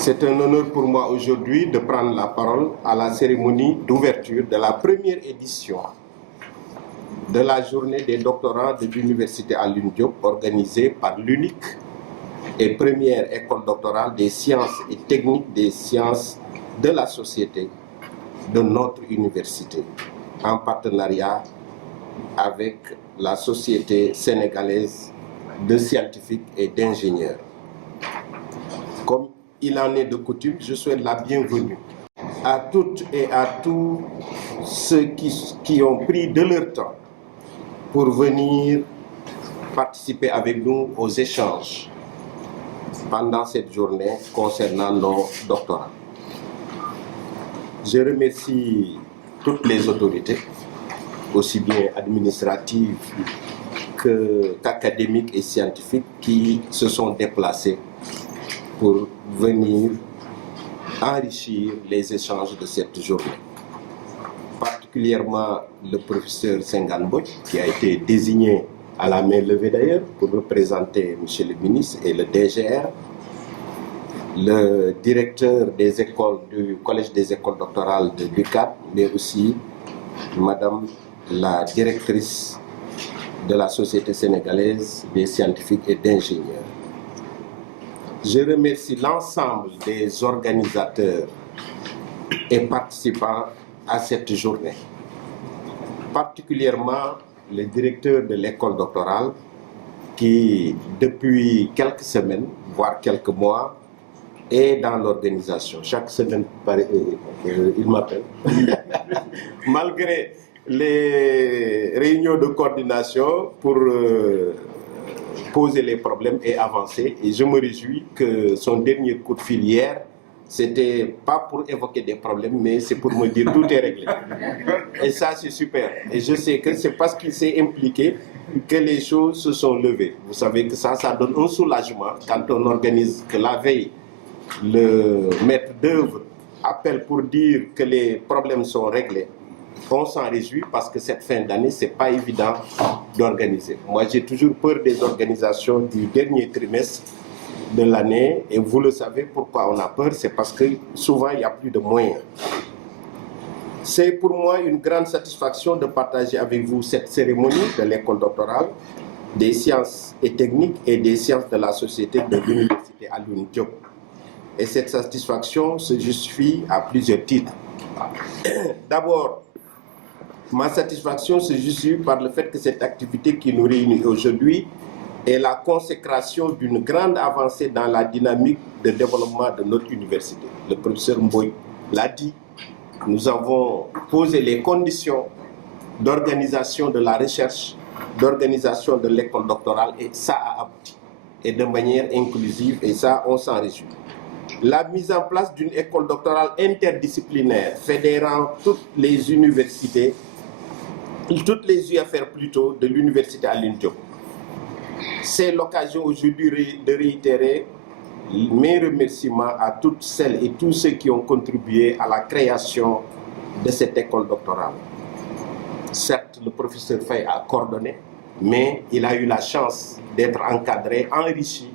C'est un honneur pour moi aujourd'hui de prendre la parole à la cérémonie d'ouverture de la première édition de la journée des doctorants de l'Université Alioune Diop, organisée par l'unique et première école doctorale des sciences et techniques des sciences de la société de notre université, en partenariat avec la Société sénégalaise de scientifiques et d'ingénieurs. Comme il en est de coutume, je souhaite la bienvenue à toutes et à tous ceux qui ont pris de leur temps pour venir participer avec nous aux échanges pendant cette journée concernant nos doctorats. Je remercie toutes les autorités, aussi bien administratives qu'académiques et scientifiques, qui se sont déplacées pour venir enrichir les échanges de cette journée. Particulièrement le professeur Senghane Mbodj, qui a été désigné à la main levée d'ailleurs pour représenter M. le ministre et le DGR, le directeur des écoles du Collège des écoles doctorales de l'UCAD, mais aussi Madame la directrice de la Société sénégalaise des scientifiques et d'ingénieurs. Je remercie l'ensemble des organisateurs et participants à cette journée, particulièrement le directeur de l'école doctorale qui, depuis quelques semaines, voire quelques mois, est dans l'organisation. Chaque semaine, il m'appelle. Malgré les réunions de coordination pour poser les problèmes et avancer. Et je me réjouis que son dernier coup de fil hier, c'était pas pour évoquer des problèmes, mais c'est pour me dire tout est réglé. Et ça, c'est super. Et je sais que c'est parce qu'il s'est impliqué que les choses se sont levées. Vous savez que ça donne un soulagement quand on organise que la veille, le maître d'œuvre appelle pour dire que les problèmes sont réglés. On s'en réjouit parce que cette fin d'année, ce n'est pas évident d'organiser. Moi, j'ai toujours peur des organisations du dernier trimestre de l'année. Et vous le savez pourquoi on a peur, c'est parce que souvent, il n'y a plus de moyens. C'est pour moi une grande satisfaction de partager avec vous cette cérémonie de l'école doctorale des sciences et techniques et des sciences de la société de l'Université Alioune Diop. Et cette satisfaction se justifie à plusieurs titres. D'abord, ma satisfaction se justifie par le fait que cette activité qui nous réunit aujourd'hui est la consécration d'une grande avancée dans la dynamique de développement de notre université. Le professeur Mbodj l'a dit, nous avons posé les conditions d'organisation de la recherche, d'organisation de l'école doctorale, et ça a abouti, et de manière inclusive, et ça, on s'en réjouit. La mise en place d'une école doctorale interdisciplinaire fédérant toutes les universités, toutes les UFR plutôt, de l'Université Alioune Diop. C'est l'occasion aujourd'hui de réitérer mes remerciements à toutes celles et tous ceux qui ont contribué à la création de cette école doctorale. Certes, le professeur Faye a coordonné, mais il a eu la chance d'être encadré, enrichi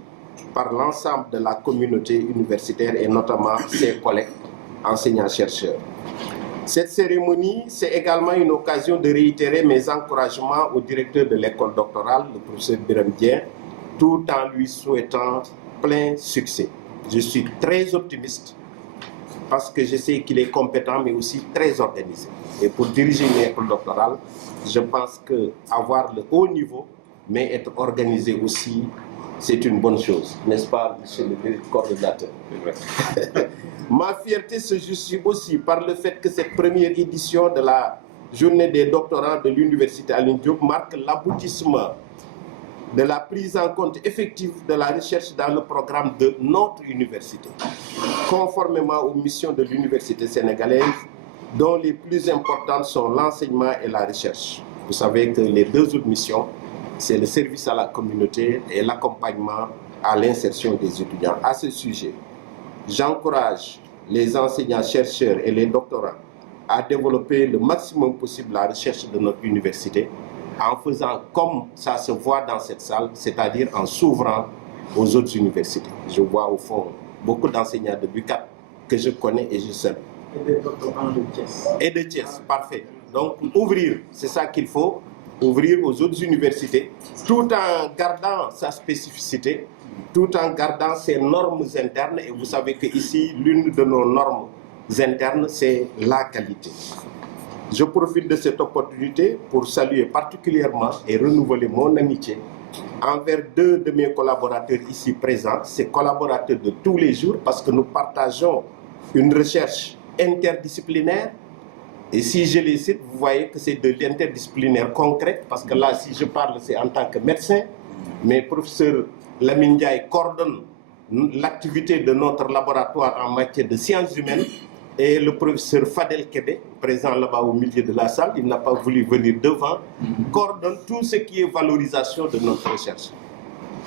par l'ensemble de la communauté universitaire et notamment ses collègues enseignants-chercheurs. Cette cérémonie, c'est également une occasion de réitérer mes encouragements au directeur de l'école doctorale, le professeur Birame Dieng, tout en lui souhaitant plein succès. Je suis très optimiste parce que je sais qu'il est compétent mais aussi très organisé. Et pour diriger une école doctorale, je pense qu'avoir le haut niveau, mais être organisé aussi, c'est une bonne chose, n'est-ce pas, monsieur le coordonnateur? Ma fierté se justifie aussi par le fait que cette première édition de la journée des doctorants de l'Université Alioune Diop marque l'aboutissement de la prise en compte effective de la recherche dans le programme de notre université, conformément aux missions de l'université sénégalaise, dont les plus importantes sont l'enseignement et la recherche. Vous savez que les deux autres missions, c'est le service à la communauté et l'accompagnement à l'insertion des étudiants. À ce sujet, j'encourage les enseignants-chercheurs et les doctorants à développer le maximum possible la recherche de notre université en faisant comme ça se voit dans cette salle, c'est-à-dire en s'ouvrant aux autres universités. Je vois au fond beaucoup d'enseignants de BUCAT que je connais et je salue. Et des doctorants de Thiès. Et de Thiès, parfait. Donc ouvrir, c'est ça qu'il faut, ouvrir aux autres universités, tout en gardant sa spécificité, tout en gardant ses normes internes. Et vous savez qu'ici, l'une de nos normes internes, c'est la qualité. Je profite de cette opportunité pour saluer particulièrement et renouveler mon amitié envers deux de mes collaborateurs ici présents, ces collaborateurs de tous les jours, parce que nous partageons une recherche interdisciplinaire. Et si je les cite, vous voyez que c'est de l'interdisciplinaire concret, parce que là, si je parle, c'est en tant que médecin, mais professeur Lamine Ndiaye coordonne l'activité de notre laboratoire en matière de sciences humaines, et le professeur Fadel Kébé, présent là-bas au milieu de la salle, il n'a pas voulu venir devant, coordonne tout ce qui est valorisation de notre recherche.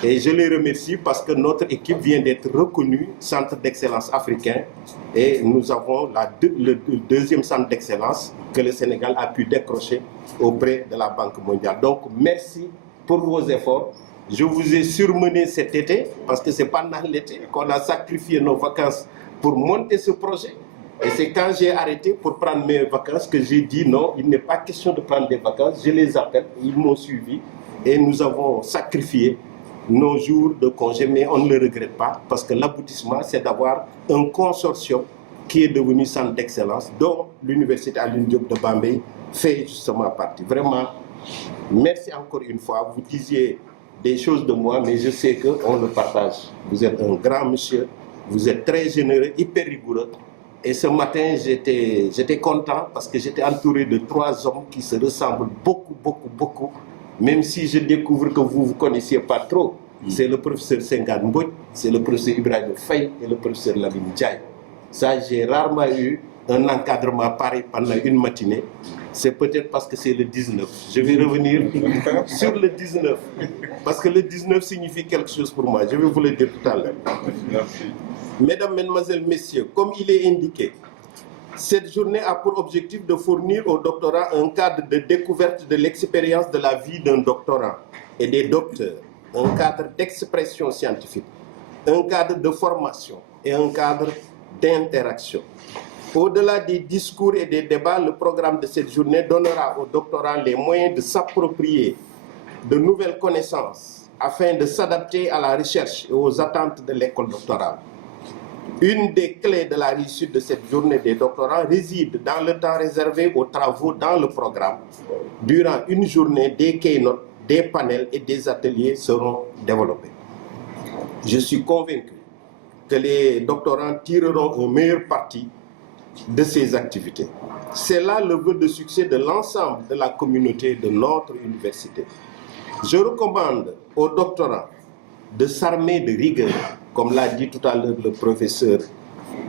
Et je les remercie parce que notre équipe vient d'être reconnue centre d'excellence africain, et nous avons le deuxième centre d'excellence que le Sénégal a pu décrocher auprès de la Banque mondiale. Donc merci pour vos efforts. Je vous ai surmené cet été, parce que ce n'est pas dans l'été qu'on a sacrifié nos vacances pour monter ce projet. Et c'est quand j'ai arrêté pour prendre mes vacances que j'ai dit non, il n'est pas question de prendre des vacances. Je les appelle, ils m'ont suivi et nous avons sacrifié nos jours de congé, mais on ne le regrette pas parce que l'aboutissement, c'est d'avoir un consortium qui est devenu centre d'excellence, dont l'Université Alioune Diop de Bambey fait justement partie. Vraiment, merci encore une fois. Vous disiez des choses de moi, mais je sais qu'on le partage. Vous êtes un grand monsieur, vous êtes très généreux, hyper rigoureux. Et ce matin, j'étais content parce que j'étais entouré de 3 hommes qui se ressemblent beaucoup. Même si je découvre que vous ne vous connaissiez pas trop. C'est le professeur Senghane Mbodj, c'est le professeur Ibrahim Faye et le professeur Lamine Ndiaye. Ça, j'ai rarement eu un encadrement pareil pendant une matinée. C'est peut-être parce que c'est le 19. Je vais revenir sur le 19. Parce que le 19 signifie quelque chose pour moi. Je vais vous le dire tout à l'heure. Merci. Mesdames, Mesdemoiselles, Messieurs, comme il est indiqué, cette journée a pour objectif de fournir aux doctorants un cadre de découverte de l'expérience de la vie d'un doctorant et des docteurs, un cadre d'expression scientifique, un cadre de formation et un cadre d'interaction. Au-delà des discours et des débats, le programme de cette journée donnera aux doctorants les moyens de s'approprier de nouvelles connaissances afin de s'adapter à la recherche et aux attentes de l'école doctorale. Une des clés de la réussite de cette journée des doctorants réside dans le temps réservé aux travaux dans le programme. Durant une journée, des keynotes, des panels et des ateliers seront développés. Je suis convaincu que les doctorants tireront un meilleur parti de ces activités. C'est là le vœu de succès de l'ensemble de la communauté de notre université. Je recommande aux doctorants de s'armer de rigueur, comme l'a dit tout à l'heure le professeur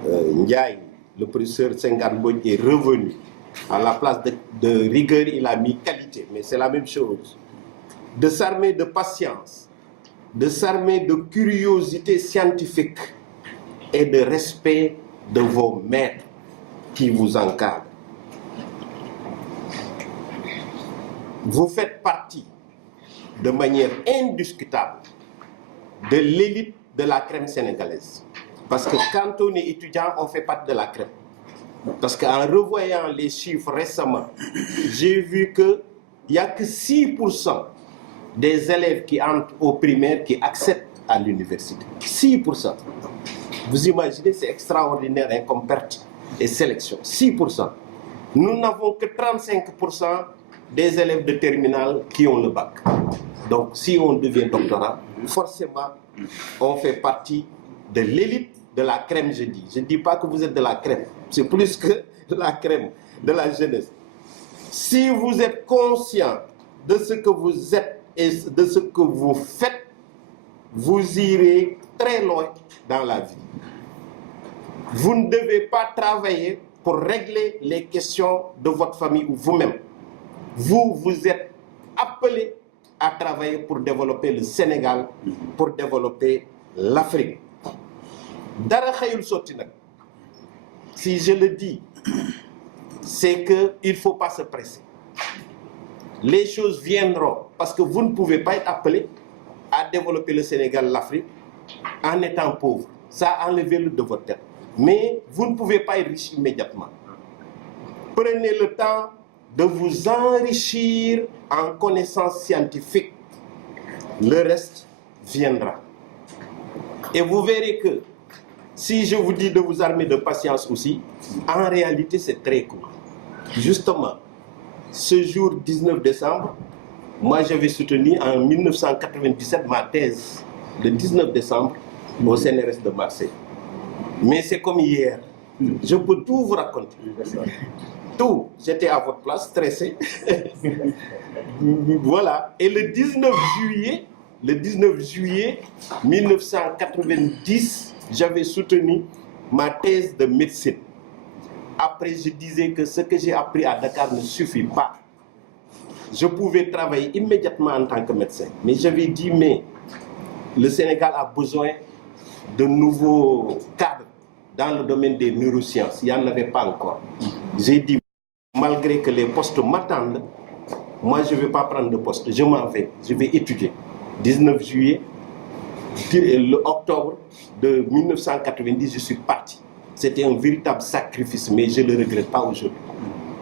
Ndiaye. Le professeur Senghane Mbodj est revenu. À la place de rigueur, il a mis qualité, mais c'est la même chose. De s'armer de patience, de s'armer de curiosité scientifique et de respect de vos maîtres qui vous encadrent. Vous faites partie de manière indiscutable de l'élite de la crème sénégalaise. Parce que quand on est étudiant, on fait partie de la crème. Parce qu'en revoyant les chiffres récemment, j'ai vu qu'il n'y a que 6% des élèves qui entrent au primaire qui accèdent à l'université. 6%. Vous imaginez, c'est extraordinaire hein, comme perte et sélection. 6%. Nous n'avons que 35% des élèves de terminale qui ont le bac. Donc, si on devient doctorant, forcément, on fait partie de l'élite de la crème, je dis. Je ne dis pas que vous êtes de la crème. C'est plus que la crème de la jeunesse. Si vous êtes conscient de ce que vous êtes et de ce que vous faites, vous irez très loin dans la vie. Vous ne devez pas travailler pour régler les questions de votre famille ou vous-même. Vous êtes appelé à travailler pour développer le Sénégal, pour développer l'Afrique. Dara xeyul sotti nak. Si je le dis, c'est qu'il ne faut pas se presser. Les choses viendront parce que vous ne pouvez pas être appelé à développer le Sénégal, l'Afrique, en étant pauvre. ça, enlevez-le de votre tête. Mais vous ne pouvez pas être riche immédiatement. Prenez le temps de vous enrichir en connaissances scientifiques. Le reste viendra. Et vous verrez que si je vous dis de vous armer de patience aussi, en réalité c'est très court. Justement, ce jour 19 décembre, moi j'avais soutenu en 1997 ma thèse, le 19 décembre, au CNRS de Marseille. Mais c'est comme hier, je peux tout vous raconter. Tout, j'étais à votre place, stressé. Voilà, et le 19 juillet 1990, j'avais soutenu ma thèse de médecine. Après, je disais que ce que j'ai appris à Dakar ne suffit pas. Je pouvais travailler immédiatement en tant que médecin. Mais j'avais dit, mais le Sénégal a besoin de nouveaux cadres dans le domaine des neurosciences. Il n'y en avait pas encore. J'ai dit, malgré que les postes m'attendent, moi je ne vais pas prendre de poste, je m'en vais, je vais étudier. 19 juillet, le octobre de 1990, je suis parti. C'était un véritable sacrifice, mais je ne le regrette pas aujourd'hui.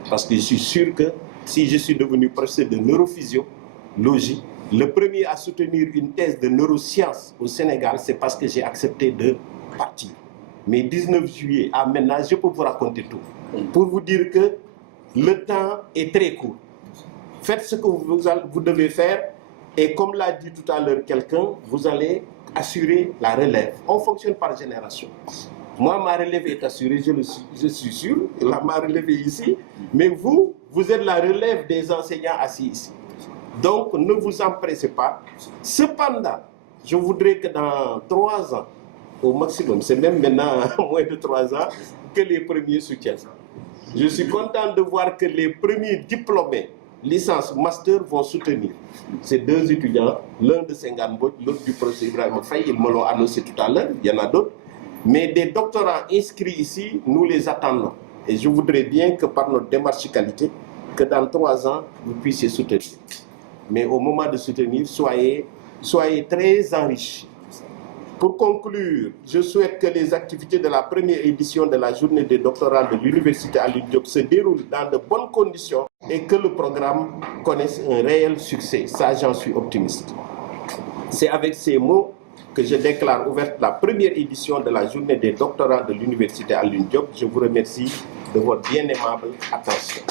Parce que je suis sûr que si je suis devenu professeur de neurophysiologie, le premier à soutenir une thèse de neurosciences au Sénégal, c'est parce que j'ai accepté de partir. Mais 19 juillet à maintenant, je peux vous raconter tout. Pour vous dire que le temps est très court. Faites ce que vous devez faire et comme l'a dit tout à l'heure quelqu'un, vous allez assurer la relève. On fonctionne par génération. Moi, ma relève est assurée, je suis sûr, ma relève est ici, mais vous êtes la relève des enseignants assis ici. Donc, ne vous empressez pas. Cependant, je voudrais que dans 3 ans, au maximum, c'est même maintenant moins de 3 ans, que les premiers soutiennent. Je suis content de voir que les premiers diplômés, licence, master, vont soutenir. Ces 2 étudiants, l'un de Senghane, l'autre du professeur Ibrahim Faye, ils me l'ont annoncé tout à l'heure, il y en a d'autres. Mais des doctorants inscrits ici, nous les attendons. Et je voudrais bien que par notre démarche qualité, que dans 3 ans, vous puissiez soutenir. Mais au moment de soutenir, soyez très enrichis. Pour conclure, je souhaite que les activités de la première édition de la journée des doctorants de l'Université Alioune Diop se déroulent dans de bonnes conditions et que le programme connaisse un réel succès. Ça, j'en suis optimiste. C'est avec ces mots que je déclare ouverte la première édition de la journée des doctorants de l'Université Alioune Diop. Je vous remercie de votre bien aimable attention.